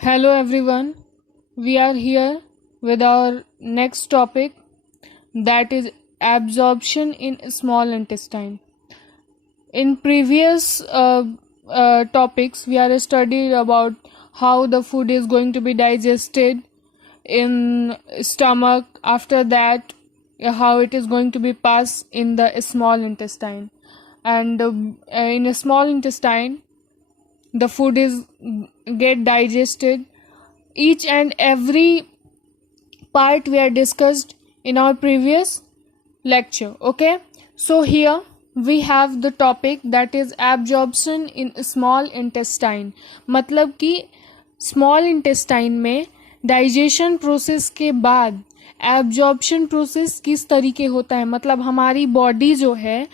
Hello everyone, we are here with our next topic, that is absorption in small intestine. In previous topics, we are studied about how the food is going to be digested in stomach. After that, how it is going to be passed in the small intestine. And in a small intestine, the food is get digested. Each and every part we are discussed in our previous lecture. Okay, so here we have the topic, that is absorption in small intestine. मतलब कि small intestine में digestion process के बाद absorption process किस तरीके होता है। मतलब हमारी बॉडी जो है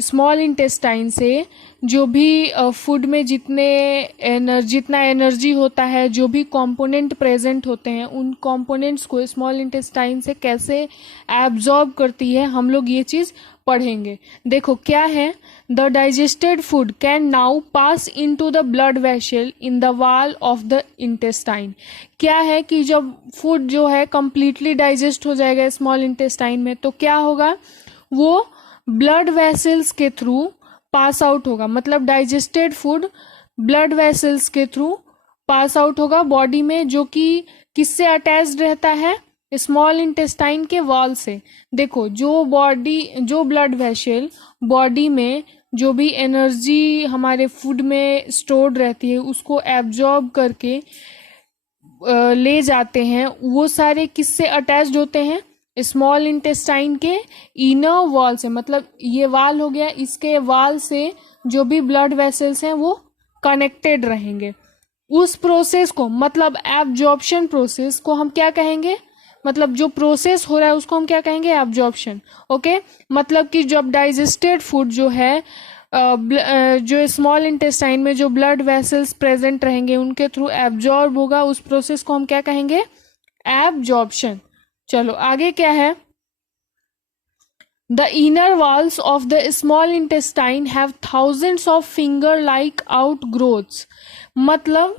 स्मॉल इंटेस्टाइन से जो भी फूड में जितना एनर्जी होता है, जो भी कंपोनेंट प्रेजेंट होते हैं, उन कंपोनेंट्स को स्मॉल इंटेस्टाइन से कैसे एब्जॉर्ब करती है, हम लोग ये चीज़ पढ़ेंगे। देखो क्या है, the digested food can now pass into the blood vessel in the wall of the intestine. क्या है कि जब फूड जो है कंप्लीटली डाइजेस्ट हो जाएगा स्मॉल इंटेस्टाइन में, तो क्या होगा, वो ब्लड वेसल्स के थ्रू पास आउट होगा। मतलब डाइजेस्टेड फूड ब्लड वेसल्स के थ्रू पास आउट होगा बॉडी में, जो कि किससे अटैच्ड रहता है, स्मॉल इंटेस्टाइन के वॉल से। देखो जो ब्लड वेसल बॉडी में जो भी एनर्जी हमारे फूड में स्टोर्ड रहती है उसको एब्जॉर्ब करके ले जाते हैं, वो सारे किससे अटैच्ड होते हैं, स्मॉल इंटेस्टाइन के इनर वॉल से। मतलब ये वाल हो गया, इसके वाल से जो भी ब्लड वेसल्स हैं वो कनेक्टेड रहेंगे। उस प्रोसेस को, मतलब एब्जॉर्प्शन प्रोसेस को हम क्या कहेंगे, मतलब जो प्रोसेस हो रहा है उसको हम क्या कहेंगे, एब्जॉर्प्शन। ओके, मतलब कि जब डाइजेस्टेड फूड जो है जो स्मॉल इंटेस्टाइन में जो ब्लड वेसल्स प्रेजेंट रहेंगे उनके थ्रू एब्जॉर्ब होगा, उस प्रोसेस को हम क्या कहेंगे, एब्जॉर्प्शन। चलो आगे क्या है, the inner walls of the small intestine have thousands of finger like out growths. मतलब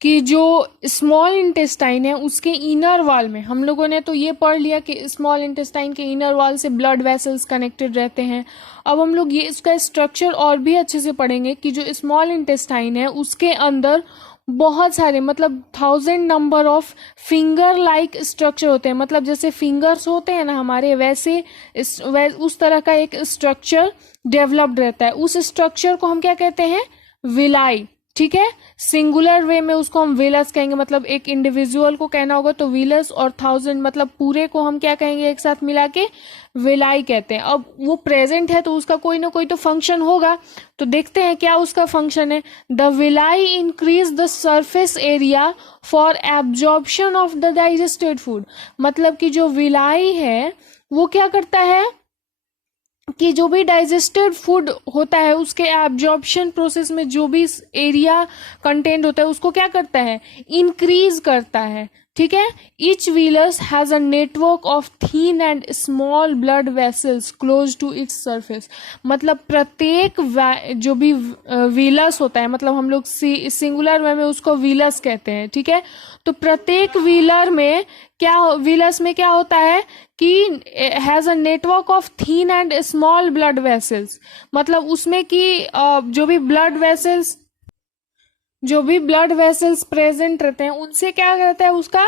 कि जो स्मॉल इंटेस्टाइन है उसके इनर वॉल में, हम लोगों ने तो ये पढ़ लिया कि स्मॉल इंटेस्टाइन के इनर वॉल से ब्लड वेसल्स कनेक्टेड रहते हैं। अब हम लोग ये इसका स्ट्रक्चर और भी अच्छे से पढ़ेंगे कि जो स्मॉल इंटेस्टाइन है उसके अंदर बहुत सारे, मतलब 1000 number of finger like structure होते हैं। मतलब जैसे फिंगर्स होते हैं ना हमारे, वैसे उस तरह का एक स्ट्रक्चर डेवलप्ड रहता है। उस स्ट्रक्चर को हम क्या कहते हैं, विलाई। ठीक है, सिंगुलर वे में उसको हम विलस कहेंगे। मतलब एक इंडिविजुअल को कहना होगा तो विलस, और 1000 मतलब पूरे को हम क्या कहेंगे, एक साथ मिला के विलाई कहते हैं। अब वो प्रेजेंट है तो उसका कोई ना कोई तो फंक्शन होगा, तो देखते हैं क्या उसका फंक्शन है। The villi increase the surface area for absorption of the digested food. मतलब कि जो विलाई है वो क्या करता है कि जो भी डाइजेस्टेड फूड होता है उसके एब्जॉर्प्शन प्रोसेस में जो भी एरिया कंटेंट होता है उसको क्या करता है, इंक्रीज करता है। ठीक है, each villus has a network of thin and small blood vessels close to its surface. मतलब प्रत्येक जो भी व्हीलस होता है, मतलब हम लोग सिंगुलर में उसको व्हीलस कहते हैं। ठीक है, तो प्रत्येक व्हीलस में क्या होता है कि has a network of thin and small blood vessels. मतलब उसमें कि जो भी ब्लड वेसल्स प्रेजेंट रहते हैं उनसे क्या रहता है, उसका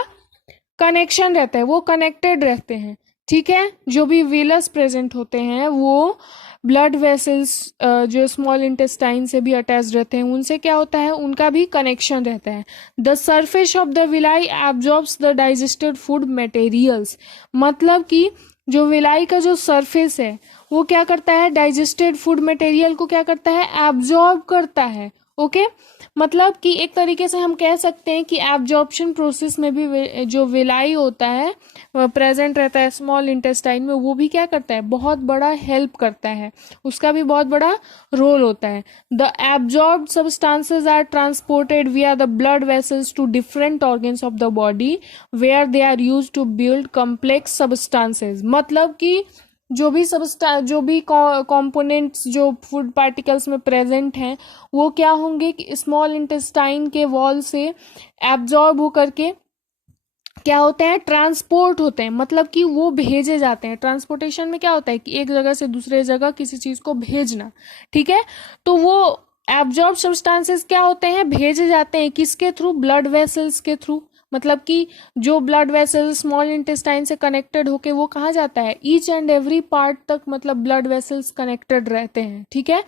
कनेक्शन रहता है, वो कनेक्टेड रहते हैं। ठीक है, जो भी व्हीलस प्रेजेंट होते हैं वो ब्लड वेसल्स जो स्मॉल इंटेस्टाइन से भी अटैच रहते हैं, उनसे क्या होता है, उनका भी कनेक्शन रहता है। The surface of the villi absorbs the digested food materials. मतलब कि जो विलाई का जो सरफेस है वो क्या करता है, डाइजेस्टेड फूड मटेरियल को क्या करता है, एब्जॉर्ब करता है। ओके, मतलब कि एक तरीके से हम कह सकते हैं कि एब्जॉर्प्शन प्रोसेस में भी जो विलाई होता है प्रेजेंट रहता है स्मॉल इंटेस्टाइन में, वो भी क्या करता है, बहुत बड़ा हेल्प करता है, उसका भी बहुत बड़ा रोल होता है। The absorbed substances are transported via the blood vessels to different organs of the body where they are used to build complex substances. मतलब कि जो भी कंपोनेंट्स जो फूड पार्टिकल्स में प्रेजेंट हैं वो क्या होंगे कि स्मॉल इंटेस्टाइन के वॉल से एब्जॉर्ब होकर के क्या होते हैं, ट्रांसपोर्ट होते हैं, मतलब कि वो भेजे जाते हैं। ट्रांसपोर्टेशन में क्या होता है कि एक जगह से दूसरे जगह किसी चीज को भेजना, ठीक है। तो वो एब्जॉर्ब सब्सटेंसेस क्या होते हैं, भेजे जाते हैं किसके थ्रू, ब्लड वेसल्स के थ्रू। मतलब कि जो ब्लड वेसल स्मॉल इंटेस्टाइन से कनेक्टेड होके वो कहाँ जाता है, ईच एंड एवरी पार्ट तक, मतलब ब्लड वेसल्स कनेक्टेड रहते हैं, ठीक है।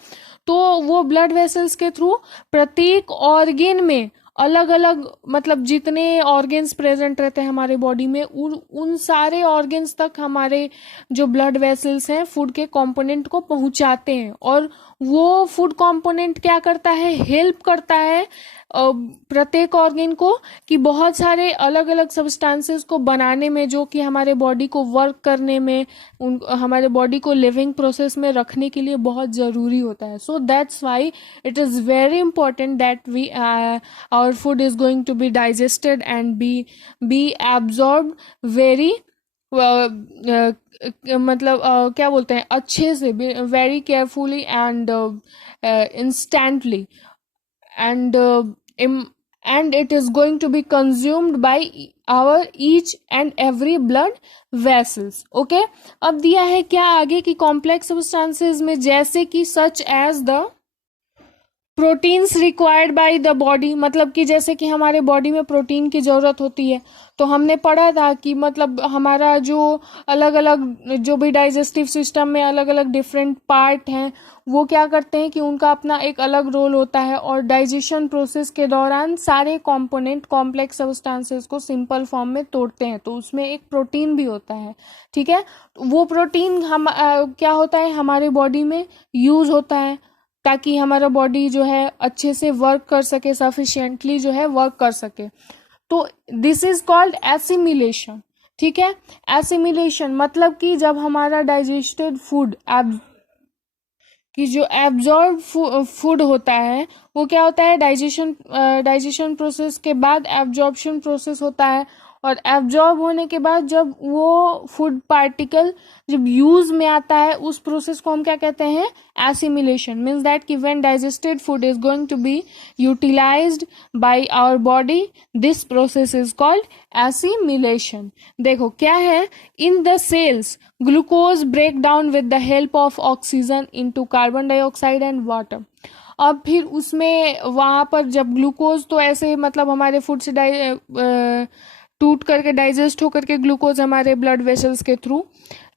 तो वो ब्लड वेसल्स के थ्रू प्रत्येक ऑर्गेन में अलग अलग, मतलब जितने ऑर्गेन्स प्रेजेंट रहते हैं हमारे बॉडी में उन सारे ऑर्गेन्स तक हमारे जो ब्लड वेसल्स हैं फूड के कंपोनेंट को पहुंचाते हैं। और वो फूड कंपोनेंट क्या करता है, हेल्प करता है प्रत्येक ऑर्गेन को कि बहुत सारे अलग अलग सब्सटेंसेस को बनाने में, जो कि हमारे बॉडी को वर्क करने में, हमारे बॉडी को लिविंग प्रोसेस में रखने के लिए बहुत ज़रूरी होता है। So that's why it is very important that we our food is going to be digested and be absorb very मतलब क्या बोलते हैं, अच्छे से, very carefully and instantly, and and it is going to be consumed by our each and every blood vessels. okay, अब दिया है क्या आगे की कॉम्प्लेक्स सब्सटेंसेस में, जैसे कि such as the proteins required by the body, मतलब कि जैसे कि हमारे बॉडी में प्रोटीन की ज़रूरत होती है। तो हमने पढ़ा था कि मतलब हमारा जो अलग अलग जो भी डाइजेस्टिव सिस्टम में अलग अलग डिफरेंट पार्ट हैं वो क्या करते हैं कि उनका अपना एक अलग रोल होता है, और डाइजेशन प्रोसेस के दौरान सारे कंपोनेंट कॉम्प्लेक्स सब्सटेंसेस को सिंपल फॉर्म में तोड़ते हैं, तो उसमें एक प्रोटीन भी होता है, ठीक है। वो प्रोटीन हम क्या होता है, हमारे बॉडी में यूज होता है ताकि हमारा बॉडी जो है अच्छे से वर्क कर सके, सफिशिएंटली जो है वर्क कर सके। तो दिस इज कॉल्ड एसिमिलेशन, ठीक है। एसिमिलेशन मतलब कि जब हमारा डाइजेस्टेड फूड कि जो एब्जॉर्ब फूड होता है वो क्या होता है, डाइजेशन प्रोसेस के बाद एब्जॉर्प्शन प्रोसेस होता है, और एब्जॉर्ब होने के बाद जब वो फूड पार्टिकल जब यूज में आता है उस प्रोसेस को हम क्या कहते हैं, एसिमिलेशन। मीन्स दैट कि when digested food is going to be utilized by our body, this process is called assimilation. देखो क्या है, in the cells glucose break down with the help of oxygen into carbon dioxide and water. अब फिर उसमें वहां पर जब glucose तो ऐसे मतलब हमारे फूड से टूट करके डाइजेस्ट होकर के ग्लूकोज हमारे ब्लड वेसल्स के थ्रू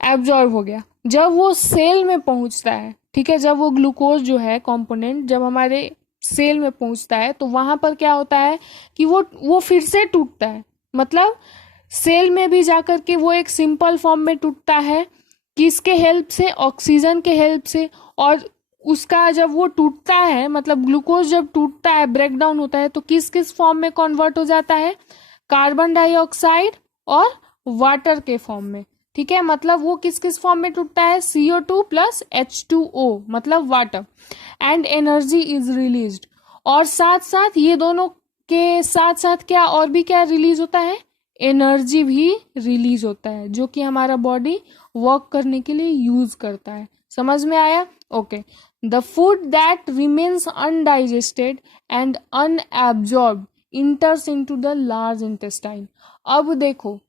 एब्जॉर्ब हो गया, जब वो सेल में पहुंचता है, ठीक है, जब वो ग्लूकोज जो है कंपोनेंट जब हमारे सेल में पहुंचता है तो वहां पर क्या होता है कि वो फिर से टूटता है, मतलब सेल में भी जाकर के वो एक सिंपल फॉर्म में टूटता है, किसके हेल्प से, ऑक्सीजन के हेल्प से। और उसका जब वो टूटता है, मतलब ग्लूकोज जब टूटता है, ब्रेक डाउन होता है, तो किस किस फॉर्म में कन्वर्ट हो जाता है, कार्बन डाइऑक्साइड और वाटर के फॉर्म में, ठीक है। मतलब वो किस किस फॉर्म में टूटता है, CO2 प्लस H2O मतलब water, and energy is released. और साथ साथ ये दोनों के साथ साथ क्या और भी क्या रिलीज होता है, एनर्जी भी रिलीज होता है, जो कि हमारा बॉडी वर्क करने के लिए यूज करता है। समझ में आया? Okay. The food that remains undigested and unabsorbed इंटर्स into the large intestine. अब देखो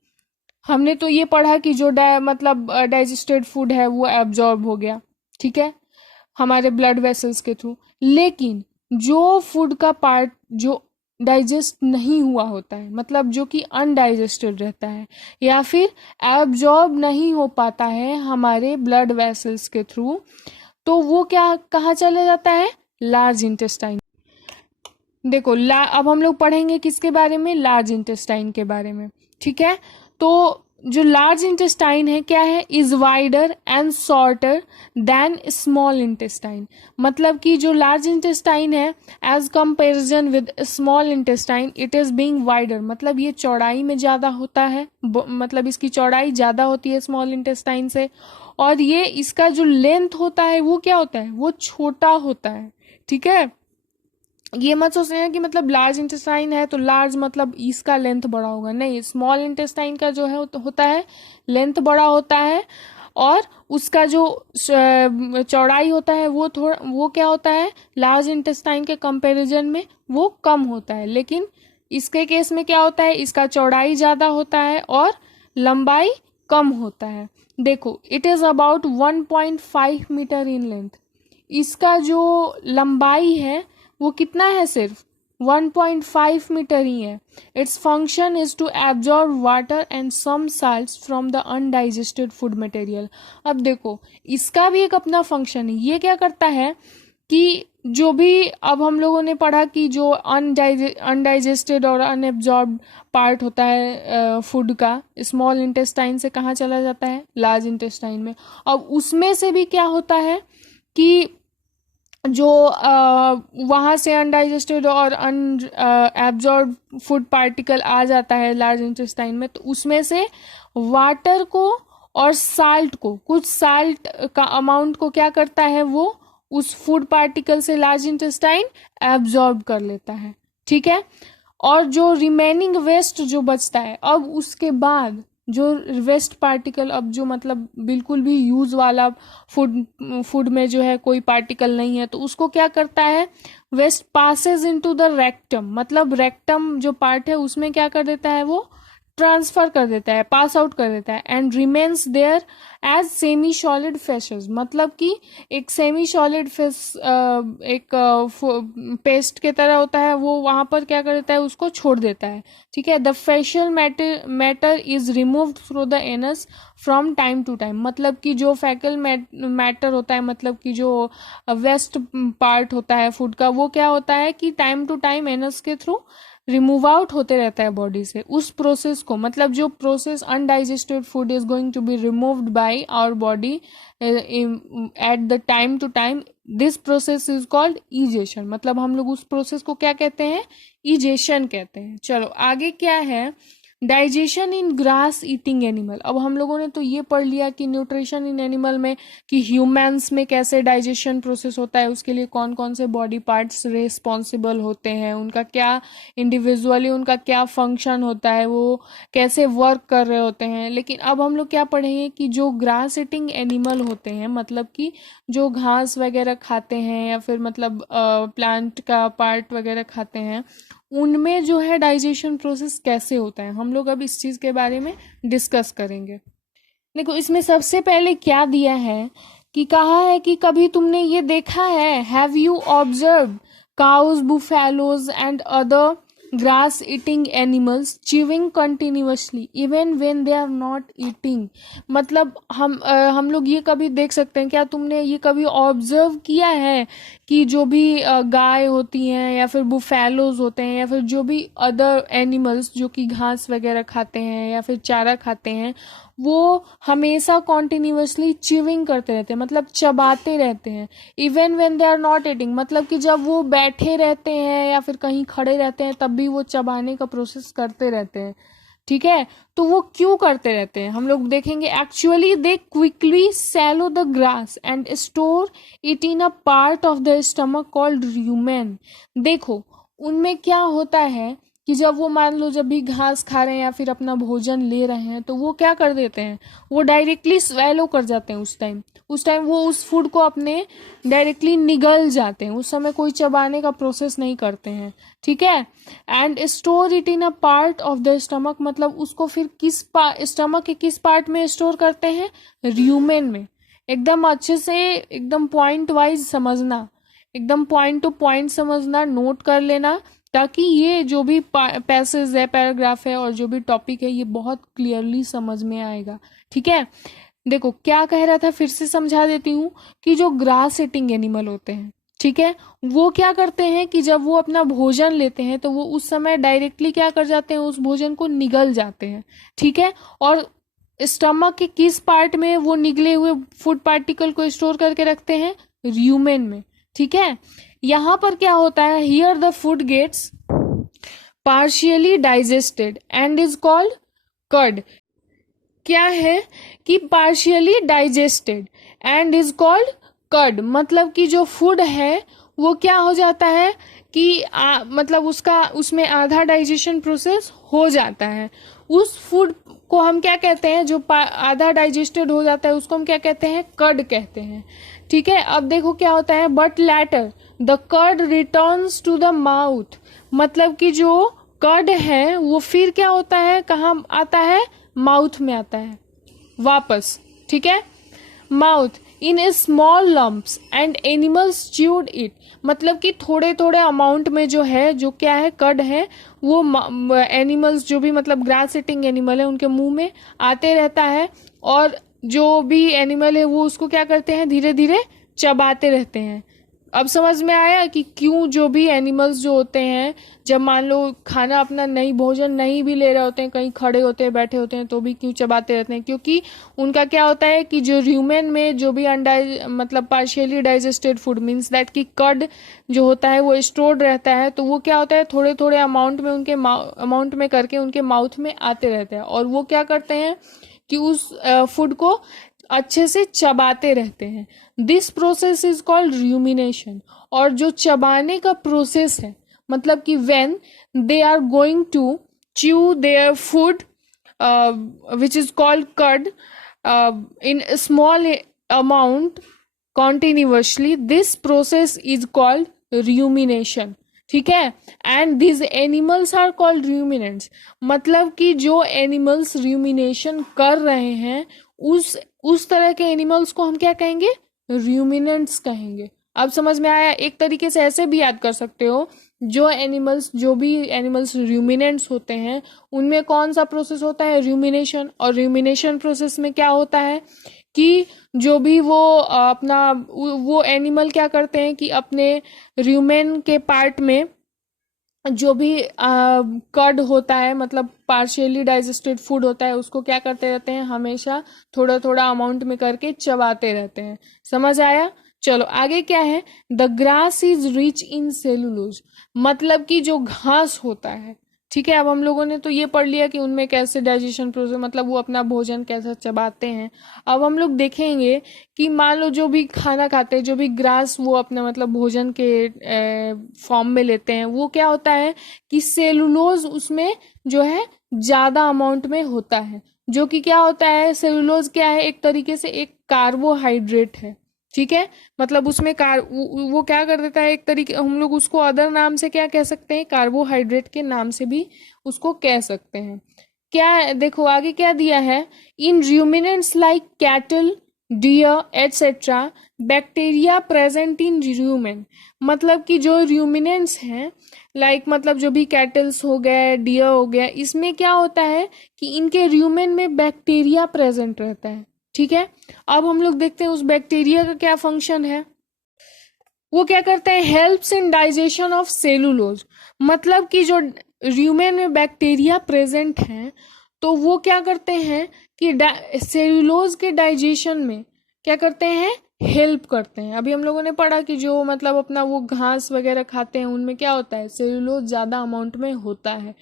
हमने तो ये पढ़ा कि जो मतलब डाइजेस्टेड फूड है वो एब्जॉर्ब हो गया, ठीक है, हमारे ब्लड वेसल्स के थ्रू। लेकिन जो फूड का पार्ट जो डाइजेस्ट नहीं हुआ होता है, मतलब जो कि अनडाइजेस्टेड रहता है या फिर एब्जॉर्ब नहीं हो पाता है हमारे ब्लड वेसल्स के थ्रू, तो वो क्या कहाँ चले जाता है, लार्ज इंटेस्टाइन। देखो अब हम लोग पढ़ेंगे किसके बारे में, लार्ज इंटेस्टाइन के बारे में, ठीक है। तो जो लार्ज इंटेस्टाइन है क्या है, is wider and shorter than small intestine. मतलब कि जो लार्ज इंटेस्टाइन है as comparison with small intestine it is being wider, मतलब ये चौड़ाई में ज्यादा होता है, मतलब इसकी चौड़ाई ज्यादा होती है स्मॉल इंटेस्टाइन से, और ये इसका जो लेंथ होता है वो क्या होता है, वो छोटा होता है, ठीक है। ये मत सोच रहे हैं कि मतलब लार्ज इंटेस्टाइन है तो लार्ज मतलब इसका लेंथ बड़ा होगा, नहीं, स्मॉल इंटेस्टाइन का जो है होता है लेंथ बड़ा होता है, और उसका जो चौड़ाई होता है वो क्या होता है, लार्ज इंटेस्टाइन के कंपैरिजन में वो कम होता है। लेकिन इसके केस में क्या होता है, इसका चौड़ाई ज्यादा होता है और लंबाई कम होता है। देखो, it is about 1.5 metre in length. इसका जो लंबाई है वो कितना है, सिर्फ 1.5 मीटर ही है। Its function is to absorb water and some salts from the undigested food material. अब देखो, इसका भी एक अपना फंक्शन है। ये क्या करता है कि जो भी अब हम लोगों ने पढ़ा कि जो अनडाइजेस्टेड और अनएब्जॉर्ब पार्ट होता है फूड का, स्मॉल इंटेस्टाइन से कहाँ चला जाता है, लार्ज इंटेस्टाइन में। अब उसमें से भी क्या होता है कि जो वहाँ से अनडाइजेस्टेड और एब्जॉर्ब फूड पार्टिकल आ जाता है लार्ज इंटेस्टाइन में, तो उसमें से वाटर को और साल्ट को, कुछ साल्ट का अमाउंट को क्या करता है, वो उस फूड पार्टिकल से लार्ज इंटेस्टाइन एब्जॉर्ब कर लेता है। ठीक है, और जो रिमेनिंग वेस्ट जो बचता है, अब उसके बाद जो वेस्ट पार्टिकल, अब जो मतलब बिल्कुल भी यूज वाला फूड में जो है कोई पार्टिकल नहीं है, तो उसको क्या करता है, waste passes into the rectum, मतलब रेक्टम जो पार्ट है उसमें क्या कर देता है, वो ट्रांसफर कर देता है, पास आउट कर देता है, and remains there as semi solid faeces. मतलब कि एक सेमी सॉलिड फेस, एक पेस्ट के तरह होता है, वो वहां पर क्या कर देता है, उसको छोड़ देता है। ठीक है, the facial matter is removed through the anus from time to time. मतलब कि जो फैकल मैटर होता है, मतलब कि जो वेस्ट पार्ट होता है फूड का, वो क्या होता है कि टाइम टू टाइम एनस के थ्रू रिमूव आउट होते रहता है बॉडी से। उस प्रोसेस को, मतलब जो process undigested food is going to be removed by our body at the time to time, this process is called egestion. मतलब हम लोग उस प्रोसेस को क्या कहते हैं, इजेशन कहते हैं। चलो आगे क्या है, डाइजेशन इन ग्रास ईटिंग एनिमल। अब हम लोगों ने तो ये पढ़ लिया कि न्यूट्रिशन इन एनिमल में, कि ह्यूमंस में कैसे डाइजेशन प्रोसेस होता है, उसके लिए कौन कौन से बॉडी पार्ट्स रिस्पॉन्सिबल होते हैं, उनका क्या इंडिविजुअली उनका क्या फंक्शन होता है, वो कैसे वर्क कर रहे होते हैं। लेकिन अब हम लोग क्या पढ़ेंगे कि जो ग्रास ईटिंग एनिमल होते हैं, मतलब कि जो घास वगैरह खाते हैं या फिर मतलब प्लांट का पार्ट वगैरह खाते हैं, उनमें जो है डाइजेशन प्रोसेस कैसे होता है, हम लोग अब इस चीज के बारे में डिस्कस करेंगे। देखो, इसमें सबसे पहले क्या दिया है कि कहा है कि कभी तुमने ये देखा है, have you observe cows, buffaloes and other grass eating animals chewing continuously even when they are not eating. मतलब हम लोग ये कभी देख सकते हैं, क्या तुमने ये कभी ऑब्जर्व किया है कि जो भी गाय होती हैं या फिर बुफेलोज होते हैं या फिर जो भी अदर एनिमल्स जो कि घास वगैरह खाते हैं या फिर चारा खाते हैं, वो हमेशा कॉन्टिन्यूअसली च्यूइंग करते रहते हैं, मतलब चबाते रहते हैं। Even when they are not eating, मतलब कि जब वो बैठे रहते हैं या फिर कहीं खड़े रहते हैं तब भी वो चबाने का प्रोसेस करते रहते हैं। ठीक है, तो वो क्यों करते रहते हैं हम लोग देखेंगे। Actually they quickly swallow the grass and store it in a part of the stomach called rumen. देखो, उनमें क्या होता है कि जब वो मान लो जब भी घास खा रहे हैं या फिर अपना भोजन ले रहे हैं, तो वो क्या कर देते हैं, वो डायरेक्टली स्वेलो कर जाते हैं। उस टाइम वो उस फूड को अपने डायरेक्टली निगल जाते हैं, उस समय कोई चबाने का प्रोसेस नहीं करते हैं। ठीक है, and store it in a part of the stomach, मतलब उसको फिर स्टमक के किस पार्ट में स्टोर करते हैं, र्यूमेन में। एकदम अच्छे से, एकदम पॉइंट वाइज समझना, एकदम पॉइंट टू पॉइंट समझना, नोट कर लेना, ताकि ये जो भी पैसेज है, पैराग्राफ है और जो भी टॉपिक है, ये बहुत क्लियरली समझ में आएगा। ठीक है, देखो क्या कह रहा था, फिर से समझा देती हूँ कि जो ग्रास ईटिंग एनिमल होते हैं, ठीक है, वो क्या करते हैं कि जब वो अपना भोजन लेते हैं तो वो उस समय डायरेक्टली क्या कर जाते हैं, उस भोजन को निगल जाते हैं। ठीक है, और स्टमक के किस पार्ट में वो निगले हुए फूड पार्टिकल को स्टोर करके रखते हैं, र्यूमेन में। ठीक है, यहां पर क्या होता है, here the food gets partially digested and is called curd. क्या है कि partially digested and is called curd, मतलब कि जो फूड है वो क्या हो जाता है कि मतलब उसका उसमें आधा डाइजेशन प्रोसेस हो जाता है। उस फूड को हम क्या कहते हैं, जो आधा डाइजेस्टेड हो जाता है उसको हम क्या कहते हैं, कर्ड कहते हैं। ठीक है, अब देखो क्या होता है, but later the curd returns to the mouth, मतलब कि जो कर्ड है वो फिर क्या होता है, कहाँ आता है, माउथ में आता है वापस। ठीक है, mouth in A small lumps and animals chewed it, मतलब कि थोड़े थोड़े अमाउंट में जो है, जो क्या है, कर्ड है, वो एनिमल्स जो भी मतलब ग्रास ईटिंग एनिमल है उनके मुंह में आते रहता है, और जो भी एनिमल है वो उसको क्या करते हैं, धीरे धीरे चबाते रहते हैं। अब समझ में आया कि क्यों जो भी एनिमल्स जो होते हैं, जब मान लो खाना अपना नहीं, भोजन नहीं भी ले रहे होते हैं, कहीं खड़े होते हैं, बैठे होते हैं, तो भी क्यों चबाते रहते हैं, क्योंकि उनका क्या होता है कि जो र्यूमेन में जो भी मतलब partially digested food means that कि कर्ड जो होता है वो स्टोर्ड रहता है, तो वो क्या होता है, थोड़े थोड़े अमाउंट में उनके अमाउंट में करके उनके माउथ में आते रहते हैं, और वो क्या करते हैं कि उस फूड को अच्छे से चबाते रहते हैं। This process is called rumination. और जो चबाने का प्रोसेस है, मतलब कि when they are going to chew their food which is called curd in a small amount continuously, this process is called rumination। ठीक है, and this animals are called ruminants, मतलब कि जो एनिमल्स रूमिनेशन कर रहे हैं उस तरह के एनिमल्स को हम क्या कहेंगे, रूमिनेंट्स कहेंगे। अब समझ में आया। एक तरीके से ऐसे भी याद कर सकते हो, जो भी एनिमल्स रूमिनेंट्स होते हैं उनमें कौन सा प्रोसेस होता है, रूमिनेशन। और रूमिनेशन प्रोसेस में क्या होता है कि जो भी वो अपना वो एनिमल क्या करते हैं कि अपने र्यूमेन के पार्ट में जो भी कर्ड होता है, मतलब पार्शियली डाइजेस्टेड फूड होता है, उसको क्या करते रहते हैं, हमेशा थोड़ा थोड़ा अमाउंट में करके चबाते रहते हैं। समझ आया। चलो आगे क्या है, the grass is rich in cellulose, मतलब कि जो घास होता है, ठीक है। अब हम लोगों ने तो ये पढ़ लिया कि उनमें कैसे डाइजेशन प्रोसेस, मतलब वो अपना भोजन कैसे चबाते हैं। अब हम लोग देखेंगे कि मान लो जो भी खाना खाते हैं, जो भी ग्रास वो अपना मतलब भोजन के फॉर्म में लेते हैं, वो क्या होता है कि सेलुलोज उसमें जो है ज्यादा अमाउंट में होता है। जो कि क्या होता है, सेलुलोज क्या है, एक तरीके से एक कार्बोहाइड्रेट है। ठीक है, मतलब उसमें वो क्या कर देता है, एक तरीके हम लोग उसको अदर नाम से क्या कह सकते हैं, कार्बोहाइड्रेट के नाम से भी उसको कह सकते हैं। क्या देखो आगे क्या दिया है, in ruminants like cattle, deer etcetera, bacteria present in rumen, मतलब कि जो रूमिनेंट्स हैं, लाइक मतलब जो भी कैटल्स हो गए, डियर हो गया, इसमें क्या होता है कि इनके रूमेन में बैक्टीरिया प्रेजेंट रहता है। ठीक है, अब हम लोग देखते हैं उस बैक्टीरिया का क्या फंक्शन है। वो क्या करते हैं, helps in digestion of cellulose, मतलब कि जो र्यूमेन में बैक्टीरिया प्रेजेंट हैं, तो वो क्या करते हैं कि सेलुलोज के डाइजेशन में क्या करते हैं, हेल्प करते हैं। अभी हम लोगों ने पढ़ा कि जो मतलब अपना वो घास वगैरह खाते हैं उनमें क्या होता है, सेलुलोज ज्यादा अमाउंट में होता है,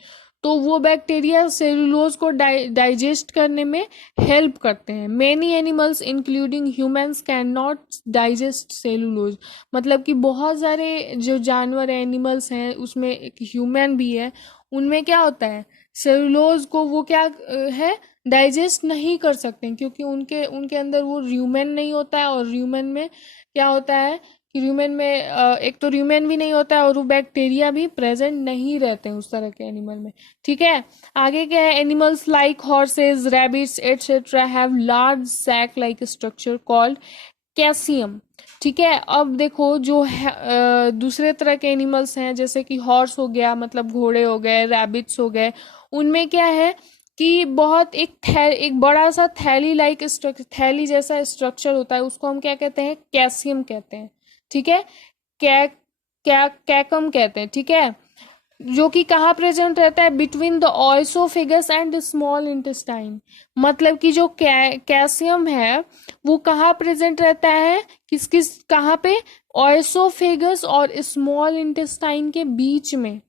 तो वो बैक्टीरिया सेलुलोज को डाइजेस्ट करने में हेल्प करते हैं। Many animals including humans can not digest cellulose, मतलब कि बहुत सारे जो जानवर एनिमल्स हैं, उसमें एक ह्यूमन भी है, उनमें क्या होता है, सेलुलोज को वो क्या है, डाइजेस्ट नहीं कर सकते, क्योंकि उनके उनके अंदर वो र्यूमेन नहीं होता है। और र्यूमेन में क्या होता है कि र्यूमेन में एक तो र्यूमेन भी नहीं होता है, और वो बैक्टीरिया भी प्रेजेंट नहीं रहते हैं उस तरह के एनिमल में। ठीक है, आगे क्या है, animals like horses, rabbits etcetera have large sac like structure called calcium. ठीक है, अब देखो जो है दूसरे तरह के एनिमल्स हैं, जैसे कि हॉर्स हो गया, मतलब घोड़े हो गए, रैबिट्स हो गए, उनमें क्या है कि बहुत एक बड़ा सा थैली लाइक स्ट्रक्चर, थैली जैसा स्ट्रक्चर होता है, उसको हम क्या कहते हैं, कैल्शियम कहते हैं। ठीक है, कै कैकम कहते हैं। ठीक है, जो कि कहाँ प्रेजेंट रहता है, between the oesophagus and small intestine, मतलब कि जो कैल्शियम है वो कहाँ प्रेजेंट रहता है, किस किस कहाँ पे, ऑयसोफेगस और स्मॉल इंटेस्टाइन के बीच में।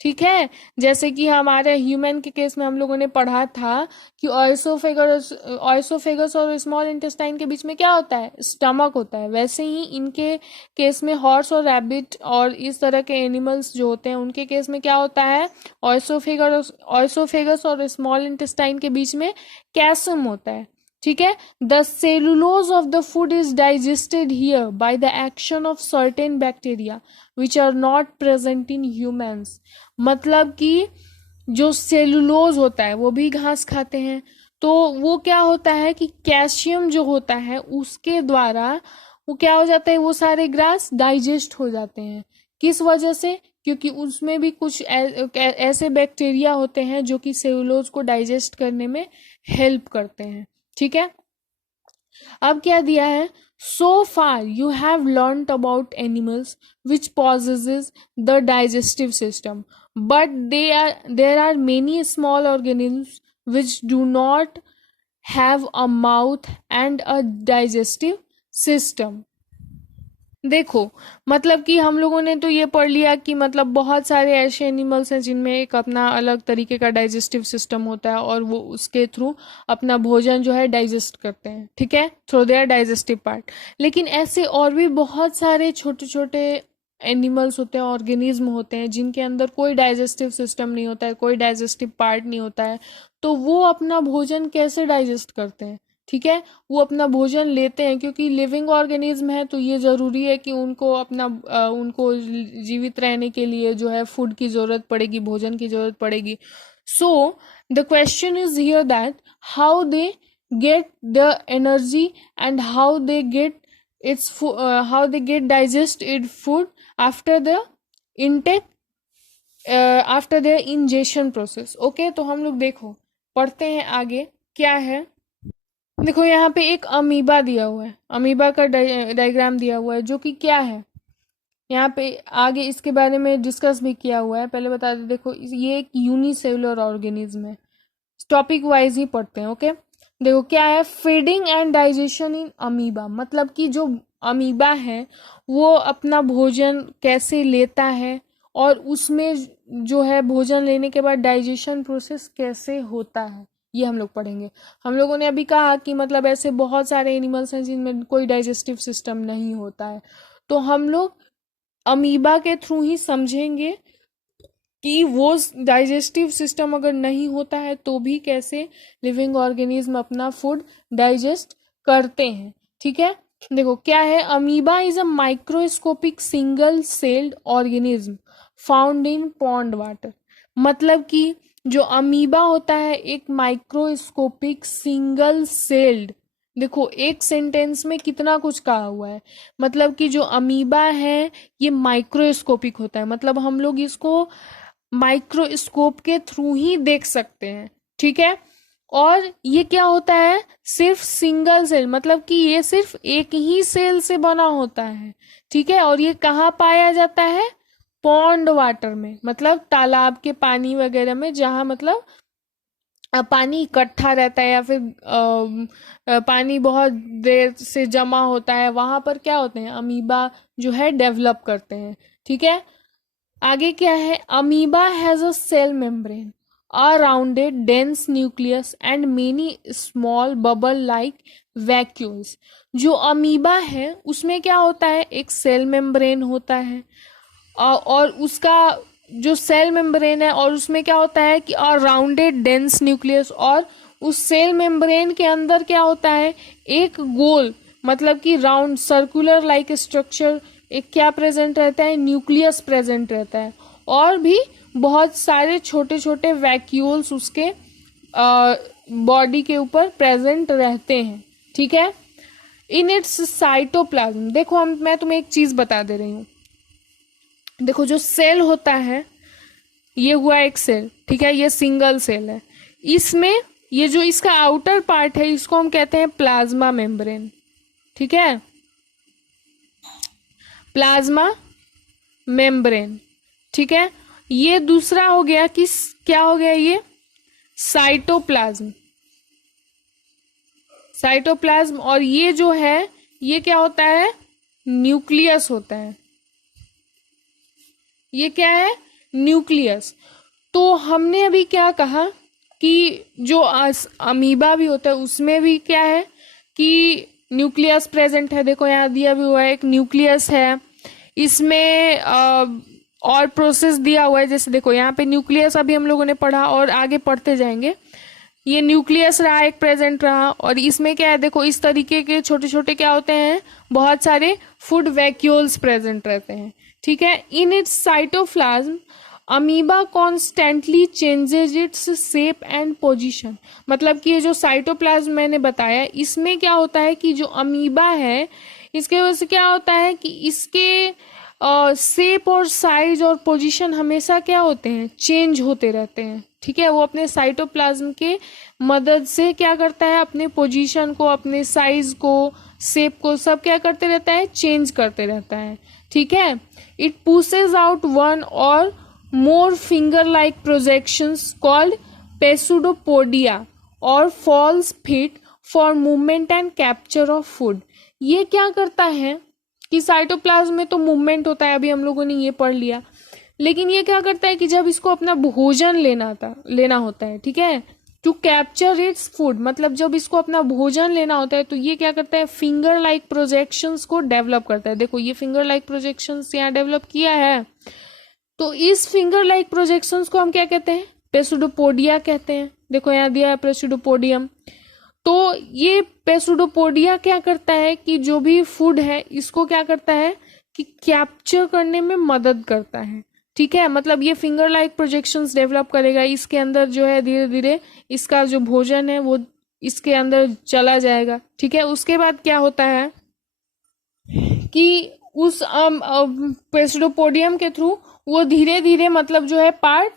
ठीक है। जैसे कि हमारे ह्यूमन के केस में हम लोगों ने पढ़ा था कि ऑयसोफेगस और स्मॉल इंटेस्टाइन के बीच में क्या होता है, स्टमक होता है। वैसे ही इनके केस में हॉर्स और रैबिट और इस तरह के एनिमल्स जो होते हैं उनके केस में क्या होता है, ऑयसोफेगस और स्मॉल इंटेस्टाइन के बीच में कैसम होता है। ठीक है। The cellulose of the food is digested here by the action of certain bacteria which are not present in humans. मतलब कि जो सेलुलोज होता है वो भी घास खाते हैं, तो वो क्या होता है कि कैल्शियम जो होता है उसके द्वारा वो क्या हो जाता है, वो सारे ग्रास डाइजेस्ट हो जाते हैं। किस वजह से, क्योंकि उसमें भी कुछ ऐसे बैक्टीरिया होते हैं जो कि सेलुलोज को डाइजेस्ट करने में हेल्प करते हैं। ठीक है। अब क्या दिया है, so far you have learnt about animals which possesses the digestive system, but there are many small organisms which do not have a mouth and a digestive system। देखो, मतलब कि हम लोगों ने तो ये पढ़ लिया कि मतलब बहुत सारे ऐसे एनिमल्स हैं जिनमें एक अपना अलग तरीके का डाइजेस्टिव सिस्टम होता है और वो उसके थ्रू अपना भोजन जो है डाइजेस्ट करते हैं। ठीक है, थ्रू देयर डाइजेस्टिव पार्ट। लेकिन ऐसे और भी बहुत सारे छोटे छोटे एनिमल्स होते हैं, ऑर्गेनिज्म होते हैं जिनके अंदर कोई डाइजेस्टिव सिस्टम नहीं होता है, कोई डाइजेस्टिव पार्ट नहीं होता है। तो वो अपना भोजन कैसे डाइजेस्ट करते हैं? ठीक है, वो अपना भोजन लेते हैं, क्योंकि लिविंग ऑर्गेनिज्म है तो ये ज़रूरी है कि उनको अपना उनको जीवित रहने के लिए जो है फूड की ज़रूरत पड़ेगी, भोजन की ज़रूरत पड़ेगी। So the question is here that how they get the energy and how they get how they get digest it food after the intake after the ingestion process. Okay, तो हम लोग देखो पढ़ते हैं आगे क्या है। देखो यहाँ पे एक अमीबा दिया हुआ है, अमीबा का डायग्राम दिया हुआ है जो कि क्या है, यहाँ पे आगे इसके बारे में डिस्कस भी किया हुआ है। पहले बता दे, देखो ये एक यूनिसेलुलर ऑर्गेनिज्म है। टॉपिक वाइज ही पढ़ते हैं। ओके, देखो क्या है, feeding and digestion in amoeba. मतलब कि जो अमीबा है वो अपना भोजन कैसे लेता है और उसमें जो है भोजन लेने के बाद डाइजेशन प्रोसेस कैसे होता है, ये हम लोग पढ़ेंगे। हम लोगों ने अभी कहा कि मतलब ऐसे बहुत सारे एनिमल्स हैं जिनमें कोई डाइजेस्टिव सिस्टम नहीं होता है, तो हम लोग अमीबा के थ्रू ही समझेंगे कि वो डाइजेस्टिव सिस्टम अगर नहीं होता है तो भी कैसे लिविंग ऑर्गेनिज्म अपना फूड डाइजेस्ट करते हैं। ठीक है, देखो क्या है, amoeba is a microscopic single celled organism found in pond water. मतलब कि जो अमीबा होता है एक माइक्रोस्कोपिक सिंगल सेल्ड, देखो एक सेंटेंस में कितना कुछ कहा हुआ है। मतलब कि जो अमीबा है ये माइक्रोस्कोपिक होता है, मतलब हम लोग इसको माइक्रोस्कोप के थ्रू ही देख सकते हैं। ठीक है, और ये क्या होता है, सिर्फ सिंगल सेल, मतलब कि ये सिर्फ एक ही सेल से बना होता है। ठीक है, और ये कहाँ पाया जाता है, पॉन्ड वाटर में, मतलब तालाब के पानी वगैरह में, जहाँ मतलब पानी इकट्ठा रहता है या फिर पानी बहुत देर से जमा होता है, वहां पर क्या होते हैं, अमीबा जो है डेवलप करते हैं। ठीक है, आगे क्या है, amoeba has a cell membrane, a rounded dense nucleus and many small bubble like vacuoles. जो अमीबा है उसमें क्या होता है, एक सेल मेम्ब्रेन होता है, और उसका जो सेल मेम्ब्रेन है और उसमें क्या होता है कि राउंडेड डेंस न्यूक्लियस, और उस सेल मेम्ब्रेन के अंदर क्या होता है, एक गोल, मतलब कि राउंड सर्कुलर लाइक स्ट्रक्चर, एक क्या प्रेजेंट रहता है, न्यूक्लियस प्रेजेंट रहता है, और भी बहुत सारे छोटे छोटे वैक्यूल्स उसके बॉडी के ऊपर प्रेजेंट रहते हैं। ठीक है, इन इट्स साइटोप्लाज्म। देखो मैं तुम्हें एक चीज बता दे रही हूँ, देखो जो सेल होता है, ये हुआ एक सेल, ठीक है, ये सिंगल सेल है, इसमें ये जो इसका आउटर पार्ट है इसको हम कहते हैं प्लाज्मा मेम्ब्रेन। ठीक है, प्लाज्मा मेम्ब्रेन। ठीक है, ये दूसरा हो गया कि क्या हो गया, ये साइटोप्लाज्म, साइटोप्लाज्म, और ये जो है ये क्या होता है, न्यूक्लियस होता है। ये क्या है, न्यूक्लियस। तो हमने अभी क्या कहा कि जो अमीबा भी होता है उसमें भी क्या है कि न्यूक्लियस प्रेजेंट है। देखो यहाँ दिया भी हुआ है, एक न्यूक्लियस है, इसमें और प्रोसेस दिया हुआ है। जैसे देखो यहाँ पे न्यूक्लियस अभी हम लोगों ने पढ़ा और आगे पढ़ते जाएंगे। ये न्यूक्लियस रहा, एक प्रेजेंट रहा, और इसमें क्या है देखो इस तरीके के छोटे छोटे क्या होते हैं, बहुत सारे फूड वैक्यूल्स प्रेजेंट रहते हैं। ठीक है, in its cytoplasm amoeba constantly changes its shape and position. मतलब कि ये जो साइटोप्लाज्म मैंने बताया, इसमें क्या होता है कि जो अमीबा है इसके वजह से क्या होता है कि इसके शेप और साइज और पोजीशन हमेशा क्या होते हैं, चेंज होते रहते हैं। ठीक है, वो अपने साइटोप्लाज्म के मदद से क्या करता है, अपने पोजीशन को, अपने साइज को, शेप को सब क्या करते रहता है, चेंज करते रहता है। ठीक है, it pushes out one or more finger like projections called pseudopodia or false feet for movement and capture of food. ये क्या करता है कि साइटोप्लाज्म में तो मूवमेंट होता है, अभी हम लोगों ने ये पढ़ लिया, लेकिन ये क्या करता है कि जब इसको अपना भोजन लेना होता है, ठीक है, टू कैप्चर इट्स फूड, मतलब जब इसको अपना भोजन लेना होता है तो ये क्या करता है, फिंगर लाइक प्रोजेक्शंस को डेवलप करता है। देखो ये फिंगर लाइक प्रोजेक्शंस यहाँ डेवलप किया है, तो इस फिंगर लाइक प्रोजेक्शंस को हम क्या कहते हैं, पेसुडोपोडिया कहते हैं। देखो यहाँ दिया है पेसुडोपोडियम। तो ये पेसुडोपोडिया क्या करता है कि जो भी फूड है इसको क्या करता है कि कैप्चर करने में मदद करता है। ठीक है, मतलब ये फिंगर लाइक प्रोजेक्शंस डेवलप करेगा, इसके अंदर जो है धीरे धीरे इसका जो भोजन है वो इसके अंदर चला जाएगा। ठीक है, उसके बाद क्या होता है कि उस पेसुडोपोडियम के थ्रू वो धीरे धीरे मतलब जो है पार्ट,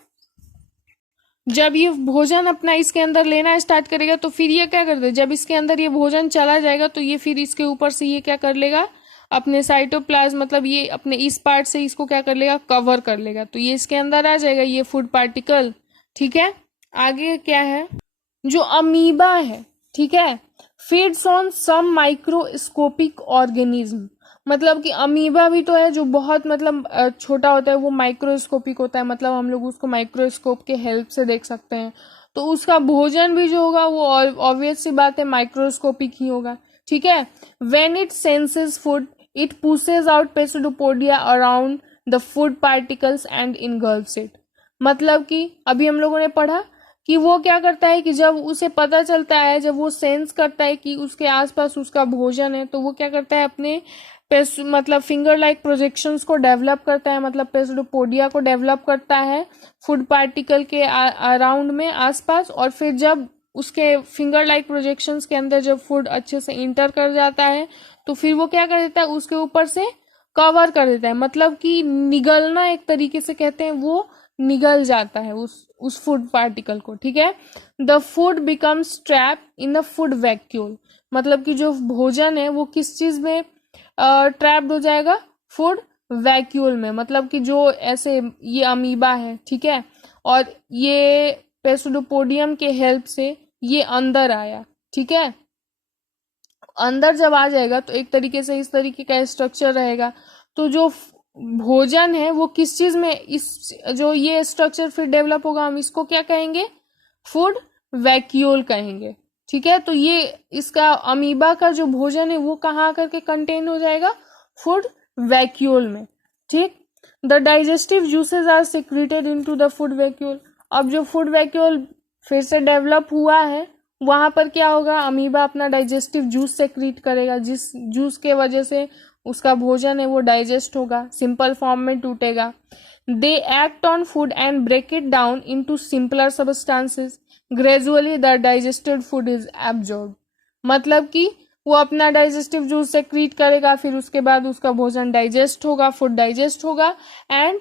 जब ये भोजन अपना इसके अंदर लेना स्टार्ट करेगा तो फिर ये क्या कर दे, जब इसके अंदर ये भोजन चला जाएगा तो ये फिर इसके ऊपर से ये क्या कर लेगा, अपने साइटोप्लाज्म, मतलब ये अपने इस पार्ट से इसको क्या कर लेगा, कवर कर लेगा, तो ये इसके अंदर आ जाएगा ये फूड पार्टिकल। ठीक है, आगे क्या है, जो अमीबा है, ठीक है, feeds on some microscopic organism. मतलब कि अमीबा भी तो है जो बहुत मतलब छोटा होता है, वो माइक्रोस्कोपिक होता है, मतलब हम लोग उसको माइक्रोस्कोप के हेल्प से देख सकते हैं। तो उसका भोजन भी जो होगा वो ऑब्वियस सी बात है माइक्रोस्कोपिक ही होगा। ठीक है, when it senses food it pushes out pseudopodia around the food particles and engulfs it. मतलब कि अभी हम लोगों ने पढ़ा कि वो क्या करता है कि जब उसे पता चलता है, जब वो सेंस करता है कि उसके आसपास उसका भोजन है, तो वो क्या करता है, अपने मतलब फिंगर लाइक प्रोजेक्शंस को डेवलप करता है, मतलब पेसुडोपोडिया को डेवलप करता है फूड पार्टिकल के अराउंड में, आसपास। और फिर जब उसके फिंगर लाइक प्रोजेक्शंस के अंदर जब फूड अच्छे से इंटर कर जाता है तो फिर वो क्या कर देता है, उसके ऊपर से कवर कर देता है, मतलब कि निगलना एक तरीके से कहते हैं, वो निगल जाता है उस फूड पार्टिकल को। ठीक है, the food becomes trap in the food vacuole. मतलब कि जो भोजन है वो किस चीज में ट्रैप्ड हो जाएगा, फूड वैक्यूल में। मतलब कि जो ऐसे ये अमीबा है, ठीक है, और ये पेसुडोपोडियम के हेल्प से ये अंदर आया। ठीक है, अंदर जब आ जाएगा तो एक तरीके से इस तरीके का स्ट्रक्चर रहेगा। तो जो भोजन है वो किस चीज में, इस जो ये स्ट्रक्चर फिर डेवलप होगा, हम इसको क्या कहेंगे, फूड वैक्यूल कहेंगे। ठीक है, तो ये इसका अमीबा का जो भोजन है वो कहाँ आकर के कंटेन हो जाएगा, फूड वैक्यूल में। ठीक, the digestive juices are secreted into the food vacuole. अब जो फूड वैक्यूल फिर से डेवलप हुआ है वहां पर क्या होगा, अमीबा अपना डाइजेस्टिव जूस सेक्रीट करेगा, जिस जूस के वजह से उसका भोजन है वो डाइजेस्ट होगा, सिंपल फॉर्म में टूटेगा। They act on food and break it down into simpler substances, gradually the digested food is absorb. मतलब कि वो अपना डाइजेस्टिव जूस सेक्रीट करेगा, फिर उसके बाद उसका भोजन डाइजेस्ट होगा, फूड डाइजेस्ट होगा, and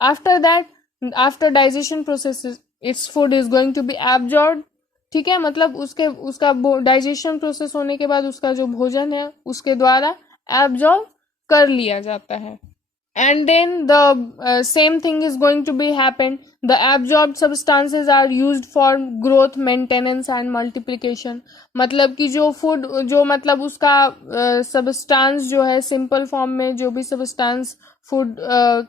after that, after digestion process its food is going to be absorb. ठीक है, मतलब उसका डाइजेशन प्रोसेस होने के बाद उसका जो भोजन है उसके द्वारा एब्जॉर्ब कर लिया जाता है। and then the same thing is going to be happen. The absorbed substances are used for growth, maintenance and multiplication. मतलब कि जो फूड, जो मतलब उसका सब्सटेंस जो है, सिंपल फॉर्म में जो भी सब्सटेंस फूड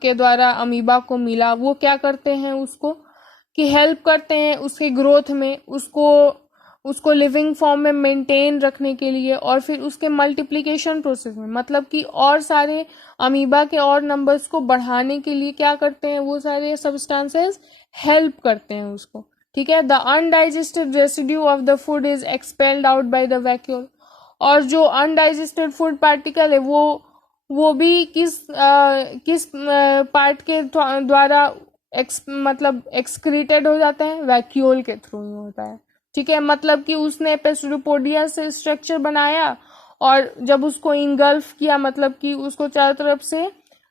के द्वारा अमीबा को मिला, वो क्या करते हैं, उसको कि हेल्प करते हैं उसके ग्रोथ में, उसको उसको लिविंग फॉर्म में मेंटेन रखने के लिए, और फिर उसके मल्टीप्लिकेशन प्रोसेस में, मतलब कि और सारे अमीबा के और नंबर्स को बढ़ाने के लिए क्या करते हैं, वो सारे सब्सटेंसेस हेल्प करते हैं उसको। ठीक है। The undigested residue of the food is expelled out by the vacuole. और जो अनडाइजेस्टेड फूड पार्टिकल है वो भी किस पार्ट के द्वारा मतलब एक्सक्रीटेड हो जाते हैं, वैक्यूल के थ्रू ही होता है। ठीक है। मतलब कि उसने पेस्टोपोडिया से स्ट्रक्चर बनाया, और जब उसको इंगल्फ किया, मतलब कि उसको चारों तरफ से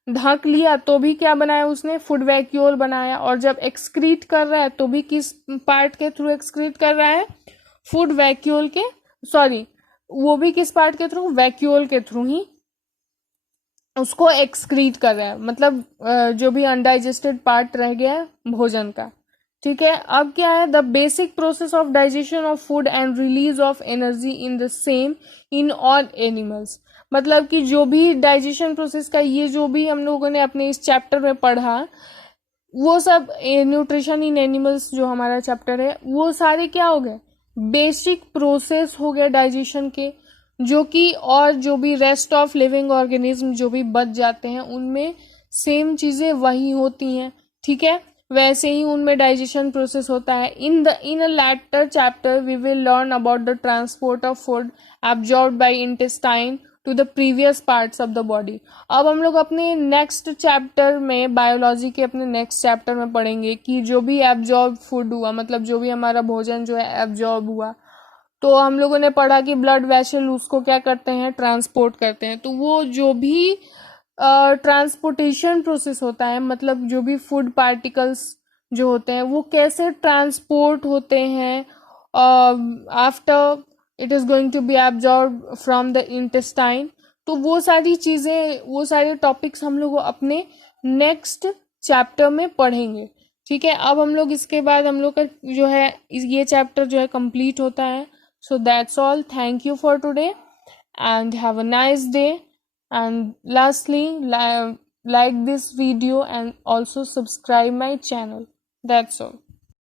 ढक लिया, तो भी क्या बनाया उसने, फूड वैक्यूल बनाया। और जब एक्सक्रीट कर रहा है तो भी किस पार्ट के थ्रू एक्सक्रीट कर रहा है, फूड वैक्यूल के, सॉरी, वो भी किस पार्ट के थ्रू, वैक्यूल के थ्रू ही उसको एक्सक्रीट कर रहा है, मतलब जो भी अनडाइजेस्टेड पार्ट रह गया है भोजन का। ठीक है। अब क्या है, the basic process of digestion of food and release of energy in the same in all animals. मतलब कि जो भी डाइजेशन प्रोसेस का, ये जो भी हम लोगों ने अपने इस चैप्टर में पढ़ा, वो सब न्यूट्रिशन इन एनिमल्स जो हमारा चैप्टर है, वो सारे क्या हो गए, बेसिक प्रोसेस हो गए डाइजेशन के, जो कि और जो भी रेस्ट ऑफ लिविंग ऑर्गेनिज्म जो भी बच जाते हैं, उनमें सेम चीजें वही होती हैं। ठीक है। वैसे ही उनमें डाइजेशन प्रोसेस होता है। In a later chapter we will learn about the transport of food absorbed by intestine to the previous parts of the body. अब हम लोग अपने नेक्स्ट चैप्टर में, बायोलॉजी के अपने नेक्स्ट चैप्टर में पढ़ेंगे कि जो भी एब्जॉर्ब फूड हुआ, मतलब जो भी हमारा भोजन जो है एब्जॉर्ब हुआ, तो हम लोगों ने पढ़ा कि ब्लड वेसल उसको क्या करते हैं, ट्रांसपोर्ट करते हैं। तो वो जो भी ट्रांसपोर्टेशन प्रोसेस होता है, मतलब जो भी फूड पार्टिकल्स जो होते हैं वो कैसे ट्रांसपोर्ट होते हैं after it is going to be absorb from the intestine, तो वो सारी चीजें, वो सारे टॉपिक्स हम लोग अपने नेक्स्ट चैप्टर में पढ़ेंगे। ठीक है। अब हम लोग इसके बाद हम लोग का जो है ये चैप्टर जो है कंप्लीट होता है। So that's all, thank you for today and have a nice day, and lastly like this video and also subscribe my channel. That's all.